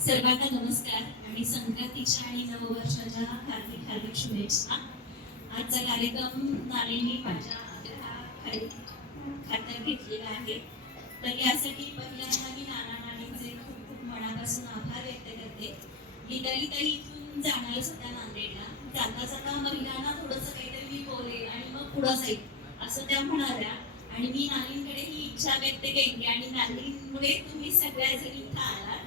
सर्वांना नमस्कार. आणि संक्रांतीच्या आणि नववर्षाच्या हार्दिक हार्दिक शुभेच्छा. आजचा कार्यक्रम नारेंनी माझ्या खात्यात घेतलेला आहे. तर यासाठी पहिल्यांदा मी नाना नानींचे खूप खूप मनापासून आभार व्यक्त करते. गीताली ताई इथून जाणारच होत्या नांदेडला. जाता जाता महिलांना थोडंसं काहीतरी मी बोलेल आणि मग पुढं जाईल असं त्या म्हणाल्या. आणि मी नालींकडे ही इच्छा व्यक्त केली आणि नालींमुळे तुम्ही सगळ्याजणी इथं आलात.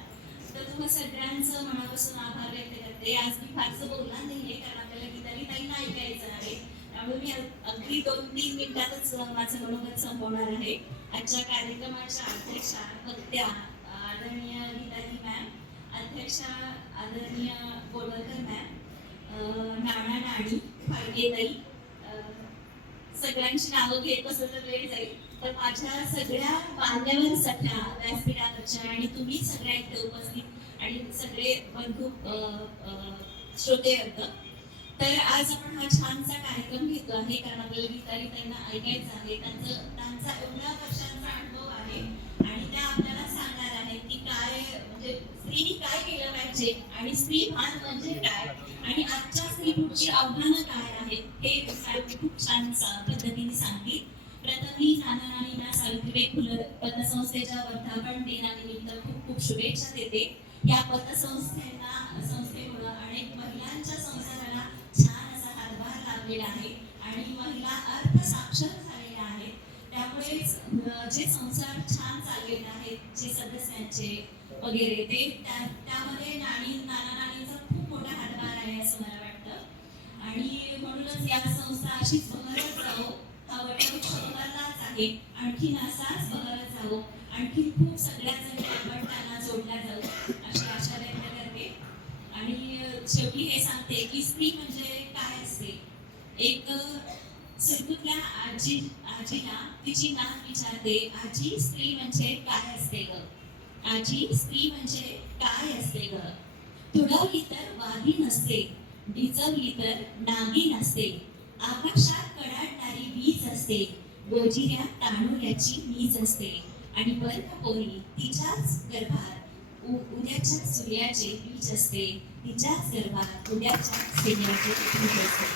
तर तुम्हा सगळ्यांचं मनापासून आभार व्यक्त करते. आज मी फारसं बोलणार नाहीये कारण आपल्याला गीताली ताईंना ऐकायचं आहे. त्यामुळे मी अग- अगदी दोन तीन मिनिटातच माझं मनोगत संपवणार आहे. आजच्या कार्यक्रमाच्या अध्यक्षा वक्त्या आदरणीय गीताली मॅम अध्यक्षा आदरणीय गोळवलकर मॅम नाणा नाना नाणी फाळगे ताई सगळ्यांची नावं घेत बसलं तर वेळ जाईल. तर माझ्या सगळ्या बांधल्यावर सख्या व्यासपीठावरच्या आणि तुम्ही सगळ्या इथे उपस्थित आणि सगळे बंधू श्रोते वर्ग तर आज आपण हा छानसा कार्यक्रम घेतो आहे कारण आपल्याला गीतारी त्यांना ऐकायचं आहे. त्यांचं त्यांचा एवढ्या वर्षांचा अनुभव आहे आणि त्या आपल्याला सांग म्हणजे स्त्रीने काय केलं पाहिजे आणि स्त्री भान म्हणजे काय? आणि आजच्या स्त्री पुढची आव्हानं काय आहेत? हे साहेब खूप छान पद्धतीने सांगली. प्रथम मी नाना सावित्रीबाई फुले पतसंस्थेच्या वर्धापन दिनानिमित्त खूप खूप शुभेच्छा देते. या पतसंस्थेला संस्थेमुळं अनेक महिलांच्या संसाराला छान असा हातभार लाभलेला आहे आणि महिला अर्थसाक्षर झालेल्या आहेत. त्यामुळेच जे संसार छान चाललेले आहेत जे सदस्यांचे वगैरे ते त्यामध्ये नाणी नाना नाणीचा खूप मोठा हातभार आहे असं मला वाटतं. आणि म्हणूनच या संस्था अशीच बघायला जावो. हा वटवृक्ष बघायलाच आहे. आणखीन असाच बघायला जावो. आणखीन खूप सगळ्या जणी आपण त्यांना जोडल्या जाऊ अशी आशा व्यक्त करते. आणि शेवटी हे सांगते की स्त्री म्हणजे काय असते? एक सिंधुतल्या आजी आजीला तिची नात विचारते आजी स्त्री म्हणजे काय असते ग? आजी स्त्री म्हणजे काय असते ग तुडवली तर वाघी नसते डिजवली तर नागी नसते. आकाशात कडाडणारी वीज असते गोजिऱ्या ताणुल्याची वीज असते. आणि बर्फ पोरी तिच्याच गर्भात उद्याच्या सूर्याचे बीज असते. तिच्याच गर्भात उद्याच्या सूर्याचे बीज असते.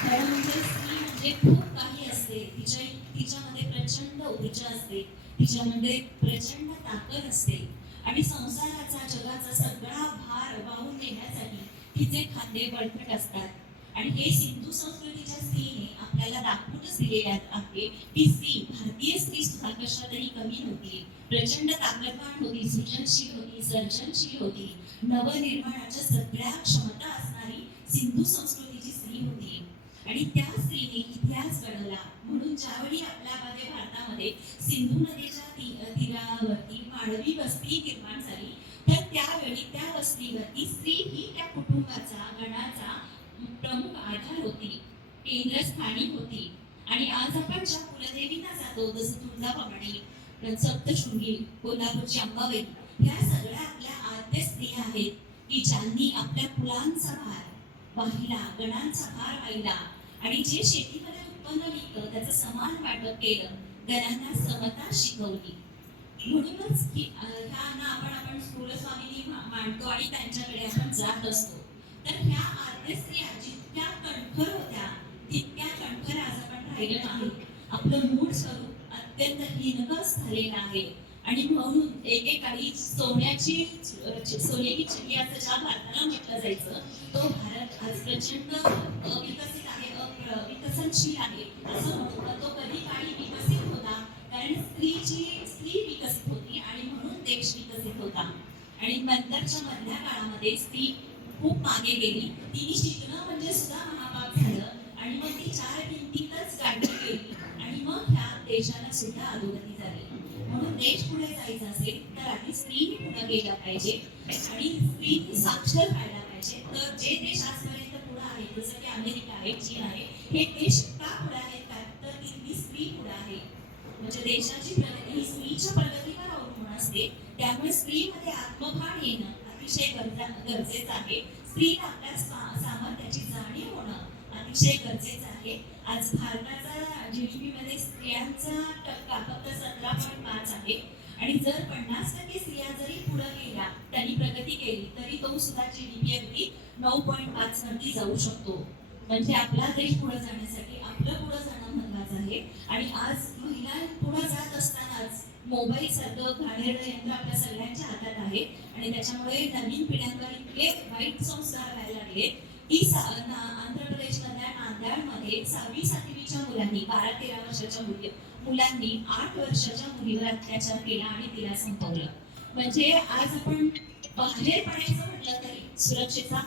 खरं म्हणजे स्त्री म्हणजे खूप काही असते. तिच्या तिच्यामध्ये प्रचंड ऊर्जा असते. तिच्यामध्ये प्रचंड ताकद असते. आणि संसाराचा जगाचा सगळा भार वाहून नेण्यासाठी तिचे खांदे बळकट असतात. आणि हे सिंधू संस्कृतीच्या स्त्रीने आपल्याला दाखवूनच दिलेले आहे. की स्त्री भारतीय स्त्री सुद्धा कशातही कमी नव्हती. प्रचंड ताकदवान होती सृजनशील होती सर्जनशील होती. नवनिर्माणाच्या सगळ्या क्षमता असणारी सिंधू संस्कृतीची स्त्री होती. आणि त्या स्त्रीने इतिहास घडवला म्हणून ज्यावेळी आपल्यामध्ये भारतामध्ये सिंधू नदीच्या ती- तीरावरती मानवी वस्ती निर्माण झाली तर त्यावेळी त्या वस्तीवरती स्त्री ही त्या कुटुंबाचा गणाचा प्रमुख आधार होती. केंद्रस्थानी होती. आणि आज आपण ज्या कुलदेवींना जातो जसं तुळजाभवानी सप्तशृंगी कोल्हापूरची अंबाबाई ह्या सगळ्या आपल्या आद्य स्त्रिया आहेत की ज्यांनी आपल्या कुलांचा भार वाहिला गणांचा भार वाहिला आणि जे शेतीमध्ये उत्पन्न निघतं त्याचं समान वाटप केलं गणांना समता शिकवली. म्हणूनच की अं, ह्यांना आपण आपण कुलस्वामिनी मानतो आणि त्यांच्याकडे आपण जात असतो. तर ह्या आद्य स्त्रिया जितक्या कणखर होत्या तितक्या कणखर आज आपण राहिलं नाही आपलं मूळ स्वरूप अत्यंत हिनकस आहे. आणि म्हणून एकेकाळी सोन्याची अं, सोनेरी असं ज्या भारताला म्हटलं जायचं तो भारत आज प्रचंड अविकसित आहे अप्र- विकसनशील आहे असं म्हणतो तो कधी काळी विकसित होता. कारण स्त्रीची स्त्री विकसित होती आणि म्हणून देश विकसित होता. आणि नंतरच्या मधल्या काळामध्ये स्त्री खूप मागे गेली. तिने शिकणं म्हणजे सुद्धा महापाप झालं. आणि मग ती चार भिंतीतच गाठली गेली आणि मग ह्या देशाला सुद्धा अधोगती झाली. म्हणून देश पुढे जायचा असेल तर आधी स्त्रीने पुढे गेला पाहिजे आणि स्त्रीने साक्षर व्हायला पाहिजे. तर जे देश आजपर्यंत पुढे आहेत जसं की अमेरिका आहे चीन आहे हे देश का पुढे आहेत का तर तिथली स्त्री पुढे आहे. म्हणजे देशाची प्रगती ही स्त्रीच्या प्रगतीवर अवलंबून असते. त्यामुळे स्त्रीमध्ये आत्मभान येणं अतिशय गरजा गरजेचं आहे. स्त्रीला आपल्या सामर्थ्याची जाणीव होणं अतिशय गरजेचं आहे. आज भारताचा जीडीपी मध्ये स्त्रियांचा टक्का फक्त सतरा पॉईंट पाच आहे. आणि जर पन्नास टक्के स्त्रिया जरी पुढे गेल्या त्यांनी प्रगती केली तरी तो सुद्धा जी डी पी अगदी नऊ पॉईंट पाच वरती जाऊ शकतो. म्हणजे आपला देश पुढे जाण्यासाठी आपलं पुढे जाणं महत्वाचं आहे. आणि आज महिला पुढे जात असतानाच मोबाईल सारखं घाणेरडं यंत्र आपल्या सगळ्यांच्या हातात आहे. आणि त्याच्यामुळे नवीन पिढ्यांवर इतके वाईट संस्कार व्हायला लागले. की सा- आंध्र प्रदेशमधल्या सहावी सातवीच्या मुलांनी बारा तेरा वर्षाच्या मुली मुलांनी आठ वर्षाच्या मुलीवर अत्याचार केला आणि तिला संपवलं. म्हणजे आज आपण बाहेर पडायचं म्हटलं तरी सुरक्षेचा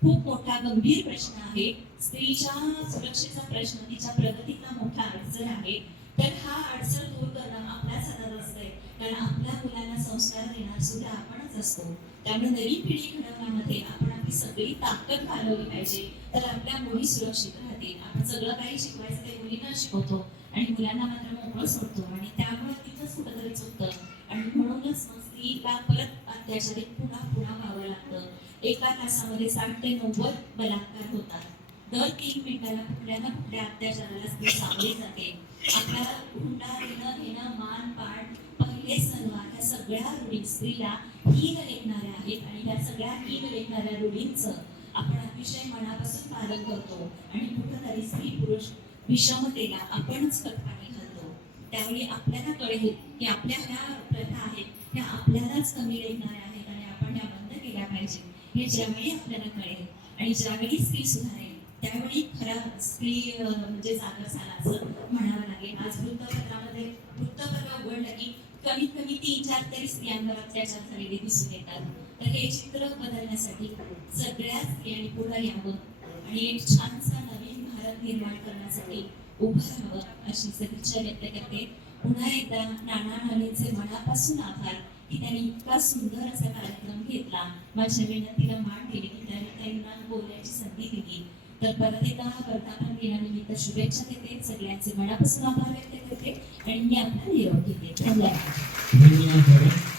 खूप मोठा गंभीर प्रश्न आहे. स्त्रीच्या सुरक्षेचा प्रश्न तिच्या प्रगतीचा मोठा अडचण आहे. तर हा अडचण दूर करणं आपल्याच हातात असतंय. कारण आपल्या मुलांना संस्कार देणार सुद्धा आपणच असतो. त्यामुळे नवीन पिढी घडवण्यामध्ये आपण आपली सगळी ताकद घालवली पाहिजे. तर आपल्या मुली सुरक्षित राहतील. आपण सगळं काही शिकवायचं ते मुलींना शिकवतो. आणि मुलांना मात्र मोकळं सोडतो. आणि त्यामुळे तिथंच कुठंतरी चुकतं. आणि म्हणूनच मग स्त्रीला परत अत्याचारित पुन्हा पुन्हा व्हावं लागतं. एका तासामध्ये साठ ते नव्वद बलात्कार होतात. दर तीन मिनिटाला कुठल्या ना कुठल्या अत्याचाराला स्त्री सामोरी जाते. आपला हुंडा देणं घेणं मान पाठ पहिले सणवार ह्या सगळ्या रूढी स्त्रीला हीन लेखणाऱ्या आहेत आणि त्या सगळ्या हीन लेखणाऱ्या रूढींचं आपण अतिशय मनापासून पालन करतो आणि कुठंतरी स्त्री पुरुष विषमतेला आपणच कटपाणी घालतो त्यावेळी आपल्याला कळेल की आपल्या ह्या प्रथा आहेत त्या आपल्यालाच कमी लेखणाऱ्या आहेत आणि आपण ह्या बंद केल्या पाहिजे हे ज्यावेळी आपल्याला कळेल आणि ज्यावेळी स्त्री सुधारेल त्यामुळे खरा स्त्री म्हणजे जागर झाला असं म्हणावं लागेल. आज वृत्तपत्रामध्ये वृत्तपत्र उघडलं की कमीत कमी तीन चार तरी स्त्रियांवर अत्याचार झालेले दिसून येतात. तर हे चित्र बदलण्यासाठी सगळ्या स्त्रियांनी पुढे यावं आणि एक छानसा नवीन भारत निर्माण करण्यासाठी उभं राहावं अशी सदिच्छा व्यक्त करते. पुन्हा एकदा नाना नानींचे मनापासून आभार की त्यांनी इतका सुंदर असा कार्यक्रम घेतला. माझ्या विनंतीला मान दिली त्यांनी त्यांना बोलण्याची संधी दिली. तर परत एकदा वर्धापन दिनानिमित्त शुभेच्छा देते. सगळ्यांचे मनापासून आभार व्यक्त करते आणि मी आपला निरोप घेते. धन्यवाद. धन्यवाद